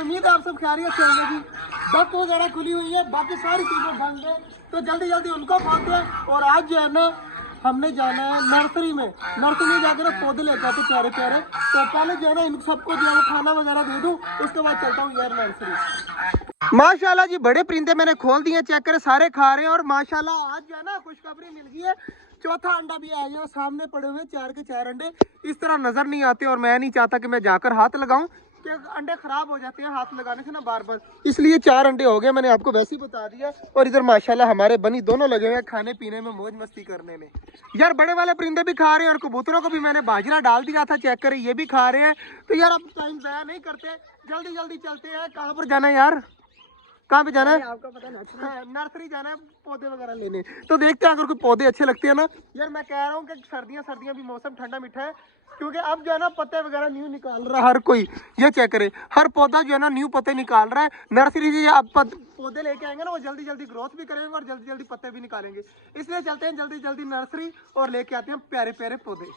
तो उम्मीद है आप सब खैरियत से होंगे जी। बस वगैरह खुली हुई है, बाकी सारी चीज़ें बंद है, तो जल्दी जल्दी उनको खोलते हैं। और आज जो है ना हमने जाना है नर्सरी में जाकर ना पौधे लेके आते प्यारे प्यारे। तो पहले जो है ना इन सबको जो है वो खाना वगैरह दे दूँ, उसके बाद चलता हूँ यार नर्सरी। माशाल्लाह जी बड़े परिंदे मैंने खोल दिए, चेक करें सारे खा रहे हैं। और माशाल्लाह आज जो है ना खुशखबरी मिल गई है, चौथा अंडा भी आ गया। सामने पड़े हुए 4 के 4 अंडे इस तरह नजर नहीं आते, और मैं नहीं चाहता कि मैं जाकर हाथ लगाऊं, कि अंडे खराब हो जाते हैं हाथ लगाने से ना बार बार, इसलिए 4 अंडे हो गए, मैंने आपको वैसे ही बता दिया। और इधर माशाल्लाह हमारे बनी दोनों लगे हुए हैं खाने पीने में, मौज मस्ती करने में। यार बड़े वाले परिंदे भी खा रहे हैं, और कबूतरों को भी मैंने बाजरा डाल दिया था, चेक करें ये भी खा रहे हैं। तो यार अब टाइम ज़ाया नहीं करते, जल्दी जल्दी चलते हैं। कहाँ पर जाना है यार, कहाँ पे जाना है? आपको पता है नर्सरी जाना है पौधे वगैरह लेने। तो देखते हैं अगर कोई पौधे अच्छे लगते हैं ना। यार मैं कह रहा हूँ कि सर्दियाँ भी मौसम ठंडा मीठा है, क्योंकि अब जो है ना पत्ते वगैरह न्यू निकाल रहा है हर कोई। ये चेक करे हर पौधा जो है ना न्यू पत्ते निकाल रहा है। नर्सरी से आप पौधे लेके आएंगे ना, वो जल्दी जल्दी ग्रोथ भी करेंगे और जल्दी जल्दी पत्ते भी निकालेंगे। इसलिए चलते हैं जल्दी जल्दी नर्सरी और लेके आते हैं प्यारे प्यारे पौधे।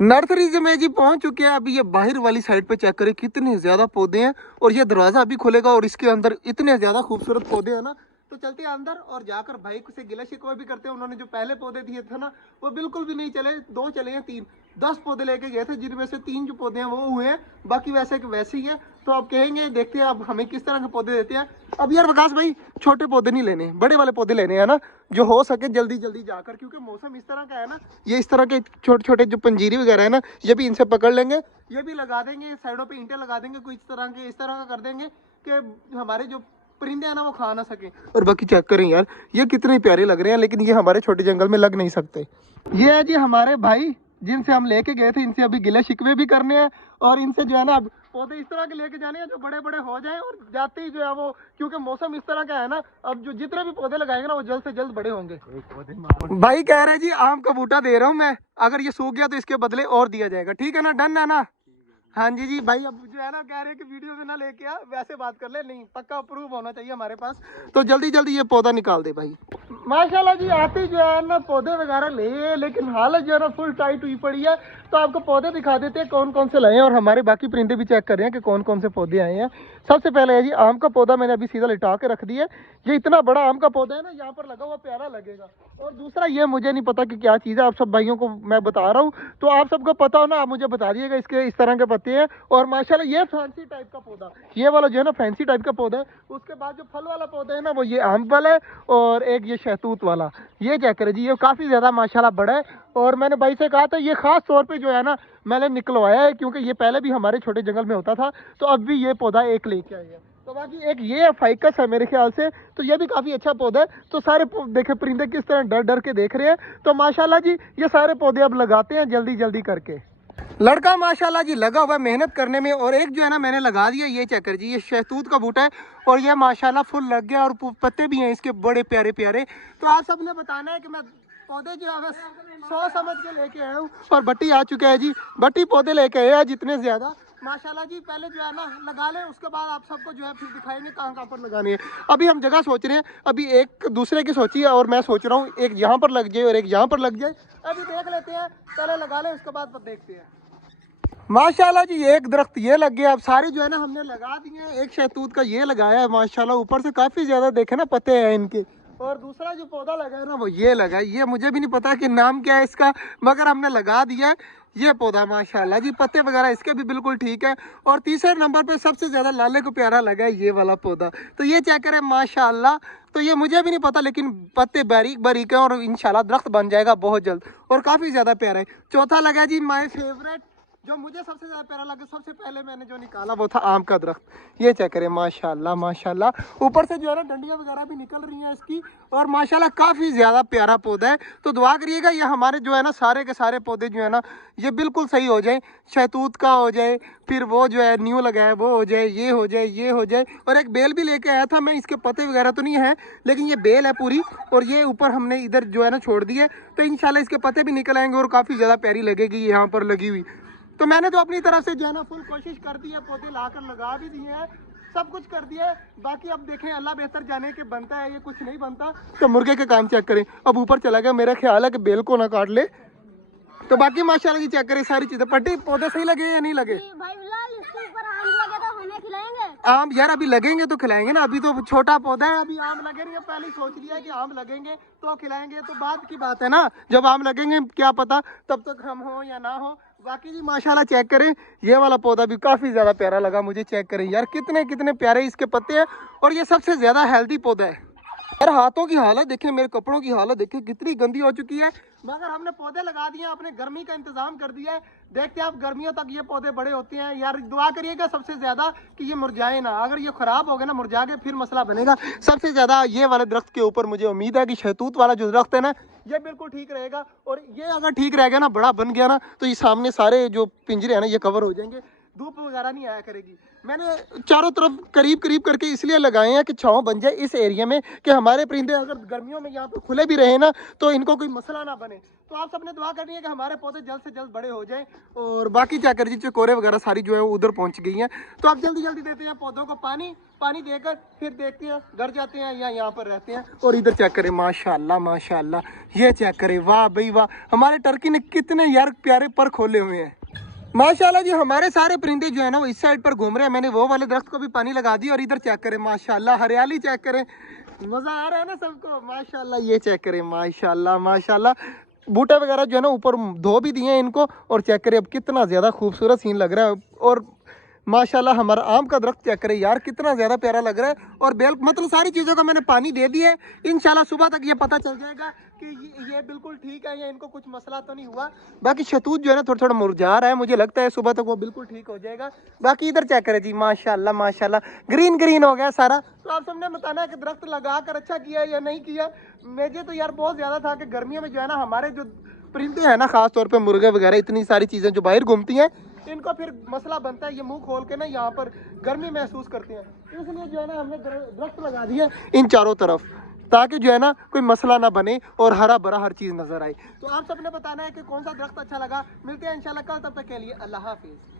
नर्सरी से मैं जी पहुंच चुके हैं। अभी ये बाहर वाली साइड पे चेक करें कितने ज्यादा पौधे हैं, और ये दरवाजा अभी खुलेगा और इसके अंदर इतने ज्यादा खूबसूरत पौधे हैं ना। तो चलते हैं अंदर और जाकर भाई से गिला शिकवा भी करते हैं। उन्होंने जो पहले पौधे दिए थे ना वो बिल्कुल भी नहीं चले, 2 चले हैं, 10 पौधे लेके गए थे, जिनमें से 3 जो पौधे हैं वो हुए हैं, बाकी वैसे के वैसे ही है। तो आप कहेंगे देखते हैं अब हमें किस तरह के पौधे देते हैं। अब यार विकास भाई छोटे पौधे नहीं लेने, बड़े वाले पौधे लेने हैं ना, जो हो सके जल्दी जल्दी जाकर, क्योंकि मौसम इस तरह का है ना। ये इस तरह के छोटे छोटे जो पंजीरी वगैरह है ना, ये भी इनसे पकड़ लेंगे, ये भी लगा देंगे साइडों पे, ईंटें लगा देंगे कुछ तरह के, इस तरह का कर देंगे कि हमारे जो परिंदे हैं ना वो खा ना सके। और बाकी चेक करें यार ये कितने प्यारे लग रहे हैं, लेकिन ये हमारे छोटे जंगल में लग नहीं सकते। ये है जी हमारे भाई जिनसे हम लेके गए थे, इनसे अभी गिले शिकवे भी करने हैं, और इनसे जो है ना अब पौधे इस तरह के लेके जाने हैं जो बड़े बड़े हो जाएं, और जाते ही जो है वो, क्योंकि मौसम इस तरह का है ना, अब जो जितने भी पौधे लगाएंगे ना वो जल्द से जल्द बड़े होंगे। भाई कह रहे हैं जी आम का बूटा दे रहा हूँ मैं, अगर ये सूख गया तो इसके बदले और दिया जाएगा, ठीक है ना, डन है ना? हाँ जी जी भाई, अब जो है ना कह रहे हैं कि वीडियो में ना लेके आ, वैसे बात कर ले, नहीं पक्का अप्रूव होना चाहिए हमारे पास। तो जल्दी जल्दी ये पौधा निकाल दे भाई। माशाल्लाह जी आते ही जो है ना पौधे वगैरह ले, लेकिन हालत जो है ना फुल टाइट हुई पड़ी है। तो आपको पौधे दिखा देते हैं कौन कौन से लाए हैं, और हमारे बाकी परिंदे भी चेक कर रहे हैं कि कौन कौन से पौधे आए हैं। सबसे पहले है जी आम का पौधा, मैंने अभी सीधा लिटा के रख दिया। ये इतना बड़ा आम का पौधा है ना, यहाँ पर लगा हुआ प्यारा लगेगा। और दूसरा ये मुझे नहीं पता कि क्या चीज़ है, आप सब भाइयों को मैं बता रहा हूँ, तो आप सबको पता हो ना आप मुझे बता दिएगा। इसके इस तरह के पत्ते हैं, और माशाल्लाह ये फैंसी टाइप का पौधा, ये वाला जो है ना फैंसी टाइप का पौधा है। उसके बाद जो फल वाला पौधा है ना वो ये आम फल है, और एक ये शहतूत वाला, ये चेक करें जी, ये काफ़ी ज़्यादा माशाल्लाह बड़ा है। और मैंने भाई से कहा था ये खास तौर पे जो है ना मैंने निकलवाया है, क्योंकि ये पहले भी हमारे छोटे जंगल में होता था, तो अब भी ये पौधा एक लेके आए हैं। तो बाकी एक ये फाइकस है मेरे ख्याल से, तो ये भी काफ़ी अच्छा पौधा है। तो सारे देखे परिंदे किस तरह डर डर के देख रहे हैं। तो माशाल्लाह जी ये सारे पौधे अब लगाते हैं जल्दी जल्दी करके। लड़का माशाल्लाह जी लगा हुआ मेहनत करने में। और एक जो है ना मैंने लगा दिया, ये चेक कर जी, ये शहतूत का बूटा है, और ये माशाल्लाह फुल लग गया, और पत्ते भी हैं इसके बड़े प्यारे प्यारे। तो आप सबने बताना है कि मैं पौधे जो है बस 100 समझ के लेके आया हूँ। और बट्टी आ चुका है जी, बट्टी पौधे लेके आए हैं जितने ज़्यादा माशाल्लाह जी। पहले जो है ना लगा लें, उसके बाद आप सबको जो है फिर दिखाएंगे कहाँ कहाँ पर लगाने हैं। अभी हम जगह सोच रहे हैं, अभी एक दूसरे की सोची है, और मैं सोच रहा हूँ एक यहाँ पर लग जाए और एक यहाँ पर लग जाए। अभी देख लेते हैं, पहले लगा लें उसके बाद देखते हैं। माशाल्लाह जी एक दरख्त ये लग गया, अब सारे जो है ना हमने लगा दिए हैं। एक शहतूत का ये लगाया है माशाल्लाह, ऊपर से काफ़ी ज़्यादा देखे ना पत्ते हैं इनके। और दूसरा जो पौधा लगा है ना वो ये लगा है, ये मुझे भी नहीं पता कि नाम क्या है इसका, मगर हमने लगा दिया है ये पौधा माशाल्लाह जी। पत्ते वगैरह इसके भी बिल्कुल ठीक है। और तीसरे नंबर पे सबसे ज़्यादा लाले को प्यारा लगा है ये वाला पौधा, तो ये चेक करें माशाल्लाह। तो ये मुझे भी नहीं पता, लेकिन पत्ते बारीक बारीक है, और इंशाल्लाह दरख्त बन जाएगा बहुत जल्द, और काफ़ी ज़्यादा प्यारा है। चौथा लगा जी माय फेवरेट, जो मुझे सबसे ज़्यादा प्यारा लगा, सबसे पहले मैंने जो निकाला वो था आम का दरख्त। ये चेक करें माशाल्लाह माशाल्लाह, ऊपर से जो है ना डंडियाँ वगैरह भी निकल रही हैं इसकी, और माशाल्लाह काफ़ी ज़्यादा प्यारा पौधा है। तो दुआ करिएगा ये हमारे जो है ना सारे के सारे पौधे जो है ना ये बिल्कुल सही हो जाए, शहतूत का हो जाए, फिर वो जो है न्यू लगाया वो हो जाए, ये हो जाए, ये हो जाए। और एक बेल भी लेके आया था मैं, इसके पत्ते वगैरह तो नहीं है, लेकिन ये बेल है पूरी, और ये ऊपर हमने इधर जो है ना छोड़ दी है। तो इंशाल्लाह इसके पत्ते भी निकल आएंगे, और काफ़ी ज़्यादा प्यारी लगेगी यहाँ पर लगी हुई। तो मैंने तो अपनी तरफ से जो है ना फुल कोशिश कर दी है, पौधे लाकर लगा भी दिए हैं, सब कुछ कर दिया है। बाकी अब देखें अल्लाह बेहतर जाने के बनता है, ये कुछ नहीं बनता तो मुर्गे के काम चेक करें। अब ऊपर चला गया, मेरा ख्याल है कि बेल को ना काट ले। तो बाकी माशाल्लाह जी चेक करें सारी चीज़ें। पट्टी पौधे सही लगे या नहीं लगे? भाई फिलहाल इसके ऊपर आम लगे तो हमें आम यार अभी लगेंगे तो खिलाएंगे ना, अभी तो छोटा पौधा है, अभी आम लगे नहीं है। पहले ही सोच लिया कि आम लगेंगे तो खिलाएंगे, तो बाद की बात है ना, जब आम लगेंगे क्या पता तब तक हम हो या ना हो। बाकी जी माशाल्लाह चेक करें, ये वाला पौधा भी काफ़ी ज़्यादा प्यारा लगा मुझे। चेक करें यार कितने कितने प्यारे इसके पत्ते हैं, और ये सबसे ज़्यादा हेल्दी पौधा है यार। हाथों की हालत देखें, मेरे कपड़ों की हालत देखें कितनी गंदी हो चुकी है, मगर हमने पौधे लगा दिए, अपने गर्मी का इंतजाम कर दिया है। देखते हैं आप गर्मियों तक ये पौधे बड़े होते हैं यार। दुआ करिएगा सबसे ज़्यादा कि ये मुरझाए ना, अगर ये ख़राब हो गए ना, मुरझा के फिर मसला बनेगा। सबसे ज़्यादा ये वाले दरख्त के ऊपर मुझे उम्मीद है कि शहतूत वाला जो दरख्त है ना, ये बिल्कुल ठीक रहेगा। और ये अगर ठीक रह गया ना, बड़ा बन गया ना, तो ये सामने सारे जो पिंजरे हैं ना, ये कवर हो जाएंगे, धूप वगैरह नहीं आया करेगी। मैंने चारों तरफ करीब करीब करके इसलिए लगाए हैं कि छांव बन जाए इस एरिया में, कि हमारे परिंदे अगर गर्मियों में यहाँ पे खुले भी रहे ना, तो इनको कोई मसला ना बने। तो आप सबने दुआ करनी है कि हमारे पौधे जल्द से जल्द बड़े हो जाएं। और बाकी क्या कर जी, चकोरे वगैरह सारी जो है वो उधर पहुँच गई हैं, तो आप जल्दी जल्दी देते हैं पौधों को पानी देकर फिर देखते हैं घर जाते हैं या यहाँ पर रहते हैं। और इधर चेक करें माशाल्लाह माशाल्लाह, ये चेक करें, वाह भाई वाह, हमारे टर्की ने कितने यार प्यारे पर खोले हुए हैं माशाल्लाह जी। हमारे सारे परिंदे जो है ना वो इस साइड पर घूम रहे हैं। मैंने वो वाले दरख्त को भी पानी लगा दिया, और इधर चेक करें माशाल्लाह, हरियाली चेक करें, मज़ा आ रहा है ना सबको माशाल्लाह। ये चेक करें माशाल्लाह माशाल्लाह, बूटे वगैरह जो है ना ऊपर धो भी दिए हैं इनको, और चेक करें अब कितना ज़्यादा खूबसूरत सीन लग रहा है। और माशाल्लाह हमारा आम का दरख्त चेक करें यार, कितना ज़्यादा प्यारा लग रहा है। और बेल मतलब सारी चीज़ों का मैंने पानी दे दिया है, इंशाल्लाह सुबह तक ये पता चल जाएगा कि ये बिल्कुल ठीक है या इनको कुछ मसला तो नहीं हुआ। बाकी शहतूत जो है ना थोड़ा थोड़ा मुरझा रहा है, मुझे लगता है सुबह तक वो बिल्कुल ठीक हो जाएगा। बाकी इधर चेक करें जी माशाल्लाह माशाल्लाह, ग्रीन ग्रीन हो गया सारा। तो आप सबने बताना है कि दरख्त लगा कर अच्छा किया या नहीं किया। मुझे तो यार बहुत ज़्यादा था कि गर्मियों में जो है ना हमारे जो परिंदे हैं ना, ख़ास तौर पे मुर्गे वगैरह, इतनी सारी चीज़ें जो बाहर घूमती हैं, इनको फिर मसला बनता है, ये मुंह खोल के ना यहाँ पर गर्मी महसूस करते हैं। इसलिए जो है ना हमने दरख्त लगा दिए इन चारों तरफ, ताकि जो है ना कोई मसला ना बने और हरा भरा हर चीज़ नज़र आए। तो आप सबने बताना है कि कौन सा दरख्त अच्छा लगा। मिलते हैं इंशाल्लाह कल, तब तक के लिए अल्लाह हाफिज़।